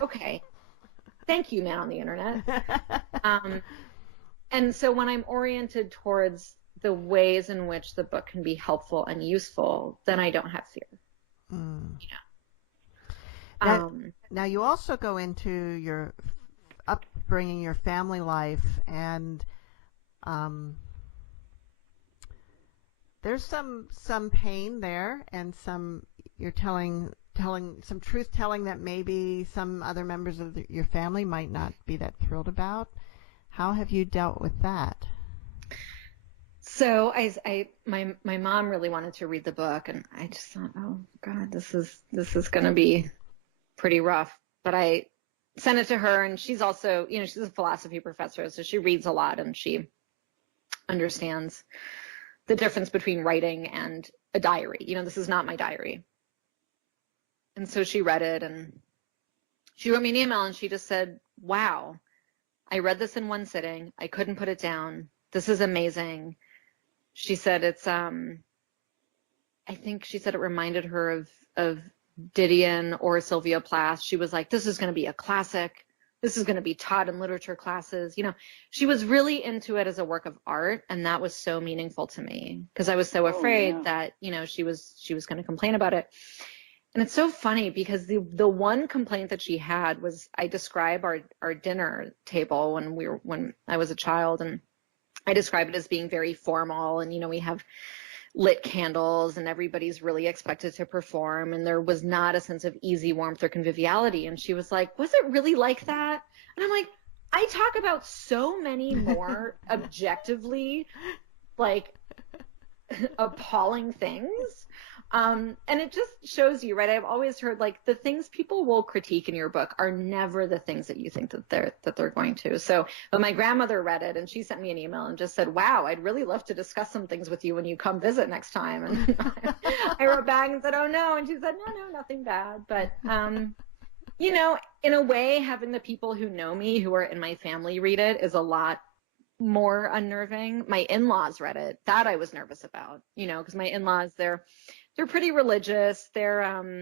Okay. Thank you, men on the internet. And so when I'm oriented towards the ways in which the book can be helpful and useful, then I don't have fear. Now you also go into your upbringing, your family life, and there's some pain there, and you're telling some truth telling that maybe some other members of your family might not be that thrilled about. How have you dealt with that? So my mom really wanted to read the book, and I just thought, oh God, this is going to be pretty rough. But I sent it to her, and she's also, she's a philosophy professor, so she reads a lot and she understands the difference between writing and a diary. This is not my diary. And so she read it, and she wrote me an email, and she just said, wow, I read this in one sitting. I couldn't put it down. This is amazing. She said I think she said it reminded her of Didion or Sylvia Plath. She was like, this is going to be a classic. This is going to be taught in literature classes. She was really into it as a work of art. And that was so meaningful to me because I was so afraid that, she was going to complain about it. And it's so funny because the one complaint that she had was, I describe our dinner table when I was a child, and I describe it as being very formal, and we have lit candles and everybody's really expected to perform, and there was not a sense of easy warmth or conviviality. And she was like, was it really like that? And I'm like, I talk about so many more objectively like appalling things. And it just shows you, right? I've always heard like the things people will critique in your book are never the things that you think that they're going to. So, but my grandmother read it and she sent me an email and just said, wow, I'd really love to discuss some things with you when you come visit next time. And I wrote back and said, oh no. And she said, no, nothing bad. But, in a way, having the people who know me, who are in my family read it is a lot more unnerving. My in-laws read it. That I was nervous about, because my in-laws, they're pretty religious. They're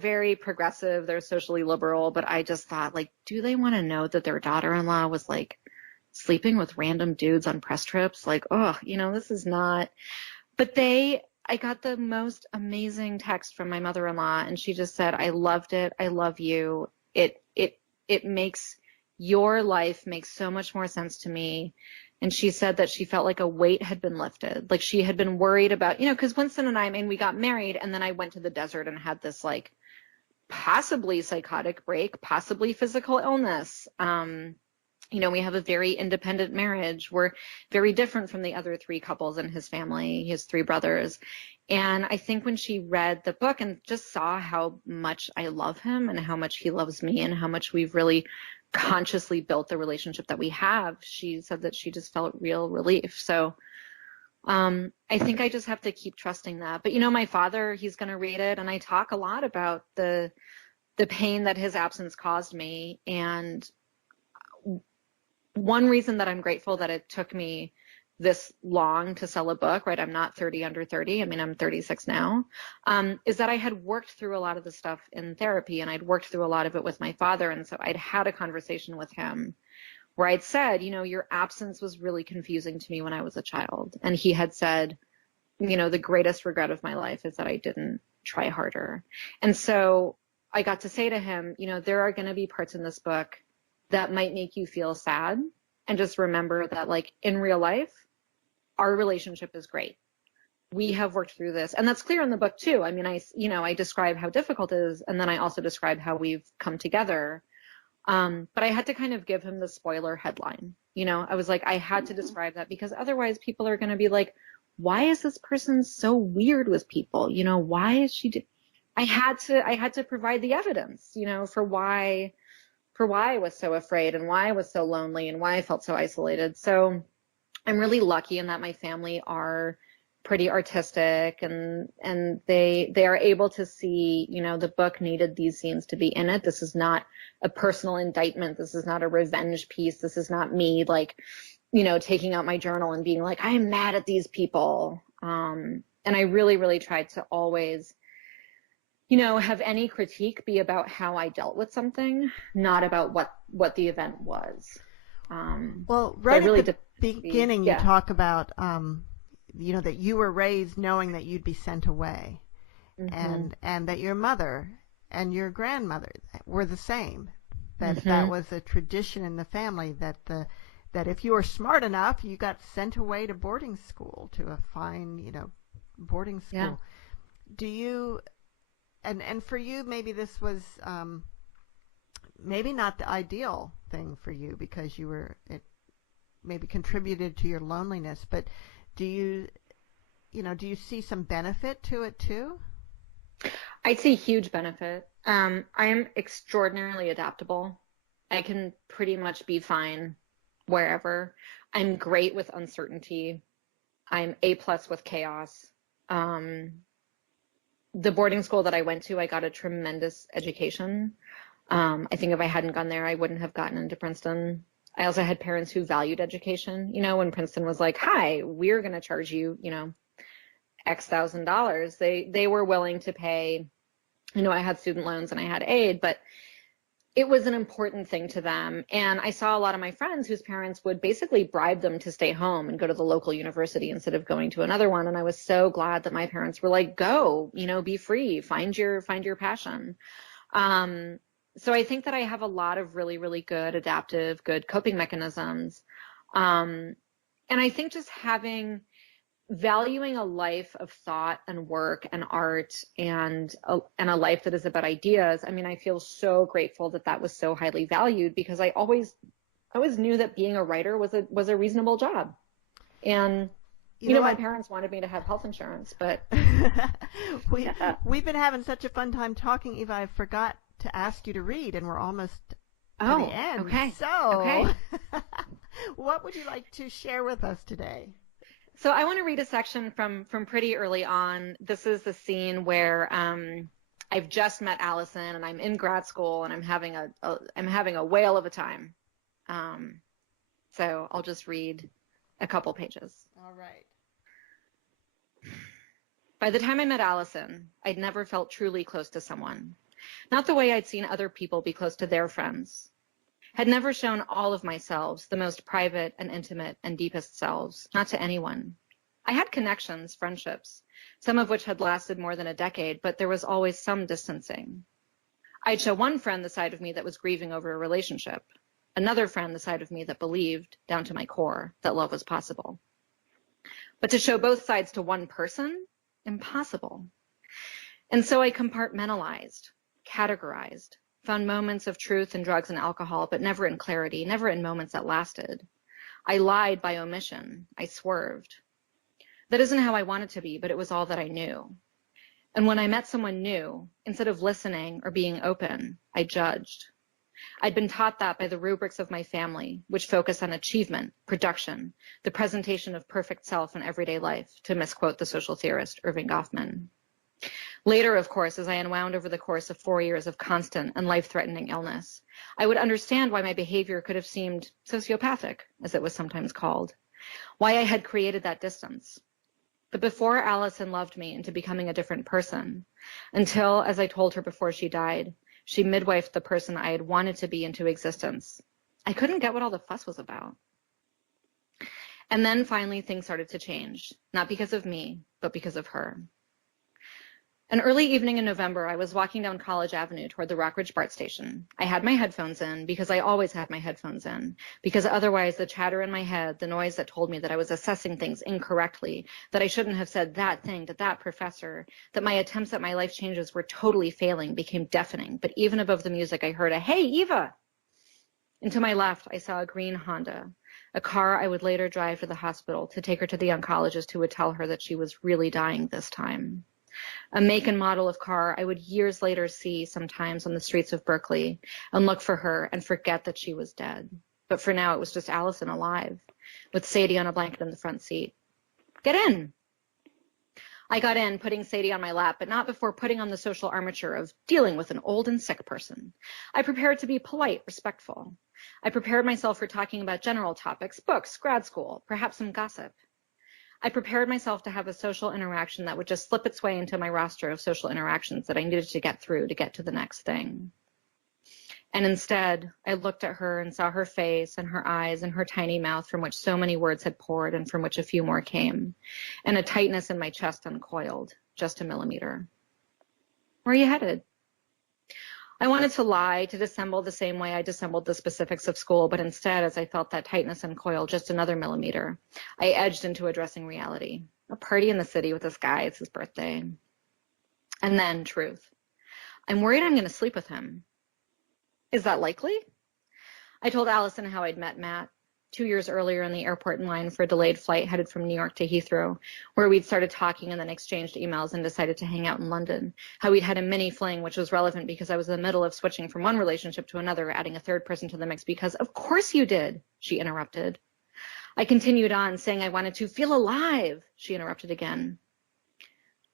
very progressive. They're socially liberal, but I just thought, like, do they want to know that their daughter-in-law was like sleeping with random dudes on press trips? Like, this is not, but I got the most amazing text from my mother-in-law, and she just said, I loved it. I love you. It makes your life makes so much more sense to me. And she said that she felt like a weight had been lifted. Like she had been worried about, because Winston and I, we got married, and then I went to the desert and had this like possibly psychotic break, possibly physical illness. We have a very independent marriage. We're very different from the other three couples in his family. He has three brothers. And I think when she read the book and just saw how much I love him and how much he loves me and how much we've really consciously built the relationship that we have, she said that she just felt real relief. So I think I just have to keep trusting that. But my father, he's going to read it, and I talk a lot about the pain that his absence caused me. And one reason that I'm grateful that it took me this long to sell a book, right? I'm not 30 under 30. I'm 36 now, is that I had worked through a lot of the stuff in therapy, and I'd worked through a lot of it with my father. And so I'd had a conversation with him where I'd said, your absence was really confusing to me when I was a child. And he had said, the greatest regret of my life is that I didn't try harder. And so I got to say to him, there are going to be parts in this book that might make you feel sad. And just remember that, like, in real life, our relationship is great. We have worked through this. And that's clear in the book too. I describe how difficult it is. And then I also describe how we've come together. But I had to kind of give him the spoiler headline. I was like, I had to describe that because otherwise people are going to be like, why is this person so weird with people? Why is she, I had to provide the evidence, for why I was so afraid and why I was so lonely and why I felt so isolated. So I'm really lucky in that my family are pretty artistic, and they are able to see, the book needed these scenes to be in it. This is not a personal indictment. This is not a revenge piece. This is not me like, taking out my journal and being like, I am mad at these people. And I really, really tried to always, have any critique be about how I dealt with something, not about what the event was. Well, right at the beginning, you talk about, that you were raised knowing that you'd be sent away, mm-hmm. and that your mother and your grandmother were the same. That mm-hmm. that was a tradition in the family that if you were smart enough, you got sent away to boarding school, to a fine, boarding school. Yeah. Do you? And for you, maybe this was maybe not the ideal thing for you because it maybe contributed to your loneliness. But do you see some benefit to it too? I see huge benefit. I am extraordinarily adaptable. I can pretty much be fine wherever. I'm great with uncertainty. I'm A+ with chaos. The boarding school that I went to, I got a tremendous education. I think if I hadn't gone there, I wouldn't have gotten into Princeton. I also had parents who valued education. When Princeton was like, hi, we're going to charge you, X thousand dollars, they were willing to pay. I had student loans and I had aid, but it was an important thing to them. And I saw a lot of my friends whose parents would basically bribe them to stay home and go to the local university instead of going to another one. And I was so glad that my parents were like, go, be free, find your passion. So I think that I have a lot of really, really good adaptive, good coping mechanisms. And I think just valuing a life of thought and work and art and a life that is about ideas. I mean, I feel so grateful that was so highly valued, because I always knew that being a writer was a reasonable job. And my parents wanted me to have health insurance, but we've been having such a fun time talking, Eva. I forgot to ask you to read, and we're almost to the end. Okay. So, what would you like to share with us today? So I want to read a section from pretty early on. This is the scene where I've just met Allison, and I'm in grad school, and I'm having a whale of a time. So I'll just read a couple pages. All right. By the time I met Allison, I'd never felt truly close to someone. Not the way I'd seen other people be close to their friends. Had never shown all of myself, the most private and intimate and deepest selves, not to anyone. I had connections, friendships, some of which had lasted more than a decade, but there was always some distancing. I'd show one friend the side of me that was grieving over a relationship, another friend the side of me that believed, down to my core, that love was possible. But to show both sides to one person? Impossible. And so I compartmentalized, categorized, found moments of truth in drugs and alcohol, but never in clarity, never in moments that lasted. I lied by omission. I swerved. That isn't how I wanted to be, but it was all that I knew. And when I met someone new, instead of listening or being open, I judged. I'd been taught that by the rubrics of my family, which focus on achievement, production, the presentation of perfect self in everyday life, to misquote the social theorist Irving Goffman. Later, of course, as I unwound over the course of 4 years of constant and life-threatening illness, I would understand why my behavior could have seemed sociopathic, as it was sometimes called, why I had created that distance. But before Allison loved me into becoming a different person, until, as I told her before she died, she midwifed the person I had wanted to be into existence, I couldn't get what all the fuss was about. And then finally things started to change, not because of me, but because of her. An early evening in November, I was walking down College Avenue toward the Rockridge BART station. I had my headphones in because I always had my headphones in, because otherwise the chatter in my head, the noise that told me that I was assessing things incorrectly, that I shouldn't have said that thing to that professor, that my attempts at my life changes were totally failing, became deafening. But even above the music, I heard a, "Hey, Eva!" And to my left, I saw a green Honda, a car I would later drive to the hospital to take her to the oncologist who would tell her that she was really dying this time. A make and model of car I would years later see sometimes on the streets of Berkeley and look for her and forget that she was dead. But for now, it was just Allison alive, with Sadie on a blanket in the front seat. "Get in." I got in, putting Sadie on my lap, but not before putting on the social armature of dealing with an old and sick person. I prepared to be polite, respectful. I prepared myself for talking about general topics, books, grad school, perhaps some gossip. I prepared myself to have a social interaction that would just slip its way into my roster of social interactions that I needed to get through to get to the next thing. And instead, I looked at her and saw her face and her eyes and her tiny mouth from which so many words had poured and from which a few more came, and a tightness in my chest uncoiled, just a millimeter. "Where are you headed?" I wanted to lie, to dissemble the same way I dissembled the specifics of school, but instead, as I felt that tightness uncoil just another millimeter, I edged into addressing reality. A party in the city with this guy, it's his birthday. And then, truth. "I'm worried I'm going to sleep with him." "Is that likely?" I told Allison how I'd met Matt 2 years earlier in the airport in line for a delayed flight headed from New York to Heathrow, where we'd started talking and then exchanged emails and decided to hang out in London, how we'd had a mini fling, which was relevant because I was in the middle of switching from one relationship to another, adding a third person to the mix because, "Of course you did," she interrupted. I continued on, saying I wanted to feel alive. She interrupted again.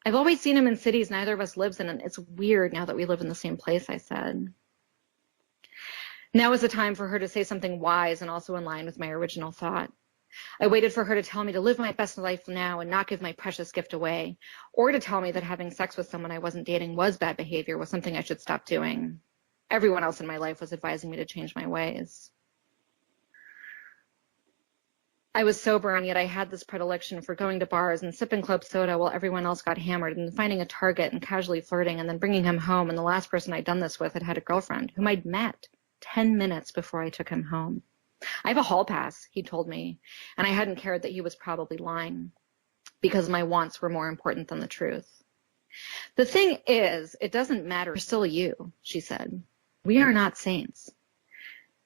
"I've always seen him in cities neither of us lives in, and it's weird now that we live in the same place," I said. Now was the time for her to say something wise and also in line with my original thought. I waited for her to tell me to live my best life now and not give my precious gift away, or to tell me that having sex with someone I wasn't dating was bad behavior, was something I should stop doing. everyone else in my life was advising me to change my ways. I was sober, and yet I had this predilection for going to bars and sipping club soda while everyone else got hammered, and finding a target and casually flirting and then bringing him home. And the last person I'd done this with had a girlfriend whom I'd met 10 minutes before I took him home. I have a hall pass, he told me, and I hadn't cared that he was probably lying because my wants were more important than the truth. The thing is, it doesn't matter. You're still you, she said. We are not saints.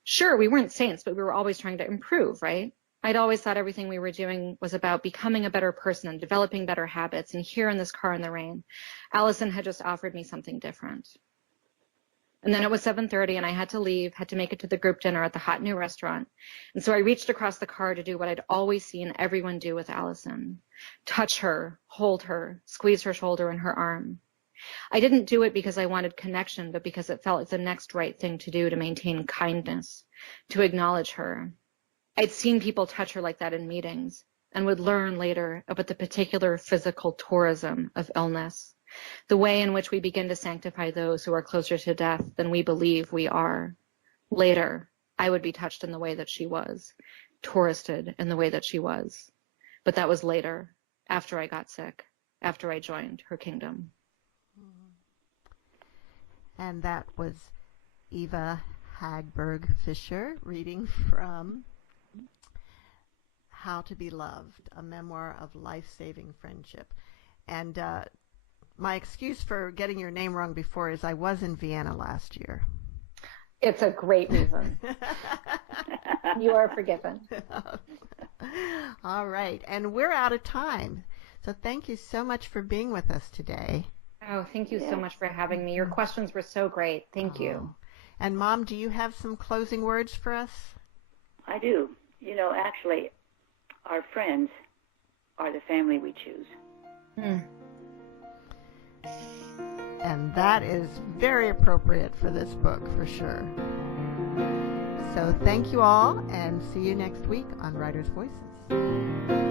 Sure, we weren't saints, but we were always trying to improve, right? I'd always thought everything we were doing was about becoming a better person and developing better habits. And here in this car in the rain, Allison had just offered me something different. And then it was 7:30 and I had to leave, had to make it to the group dinner at the hot new restaurant. And so I reached across the car to do what I'd always seen everyone do with Allison: touch her, hold her, squeeze her shoulder and her arm. I didn't do it because I wanted connection, but because it felt like the next right thing to do to maintain kindness, to acknowledge her. I'd seen people touch her like that in meetings and would learn later about the particular physical tourism of illness, the way in which we begin to sanctify those who are closer to death than we believe we are. Later, I would be touched in the way that she was, touristed in the way that she was. But that was later, after I got sick, after I joined her kingdom. And that was Eva Hagburg Fisher reading from How to Be Loved, a memoir of life-saving friendship. And my excuse for getting your name wrong before is I was in Vienna last year. It's a great reason. You are forgiven. All right. And we're out of time. So thank you so much for being with us today. Oh, thank you so much for having me. Your questions were so great. Thank you. And Mom, do you have some closing words for us? I do. You know, actually, our friends are the family we choose. And that is very appropriate for this book, for sure. So thank you all, and see you next week on Writer's Voices.